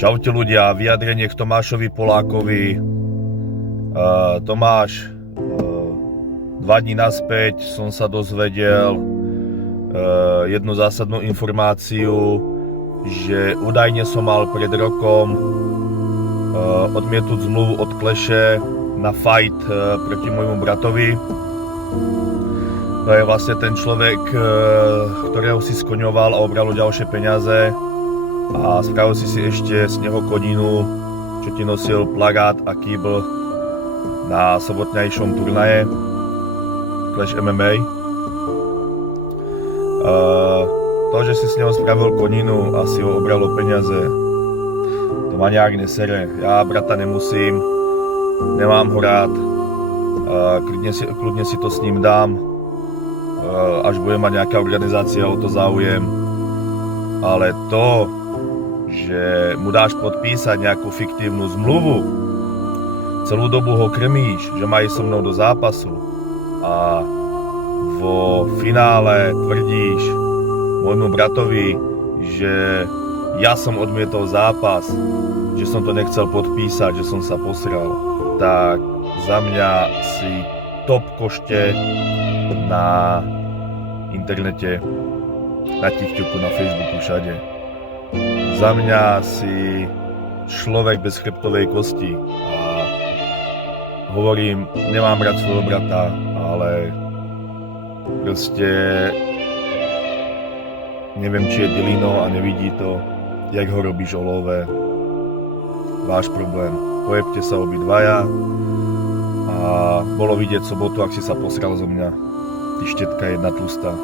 Čaute ľudia, vyjadrenie k Tomášovi Polákovi. Tomáš, 2 dní naspäť som sa dozvedel jednu zásadnú informáciu, že údajne som mal pred rokom odmietnúť zmluvu od Kleše na fight proti môjmu bratovi. To je vlastne ten človek, ktorého si skoňoval a obral o ďalšie peniaze a spravil si ešte z neho koninu, čo ti nosil plagát a kýbl na sobotnejšom turnaje Clash MMA. To, že si s neho spravil koninu a si ho obral o peniaze, to ma nejak nesere. Ja brata nemusím, nemám ho rád, kľudne si to s ním dám, až bude mať nejaká organizácia o to záujem. Ale to, že mu dáš podpísať nejakú fiktívnu zmluvu, celú dobu ho krmíš, že má ísť so mnou do zápasu a vo finále tvrdíš môjmu bratovi, že ja som odmietol zápas, že som to nechcel podpísať, že som sa posral, tak za mňa si top košte na internete, na TikToku, na Facebooku, všade. Za mňa si človek bez chrbtovej kosti a hovorím, nemám rád svojho brata, ale proste neviem, či je dilino a nevidí to, jak ho robíš o love. Váš problém. Pojebte sa obidvaja a bolo vidieť sobotu, ak si sa posral zo mňa. Ty štetka jedna tlustá.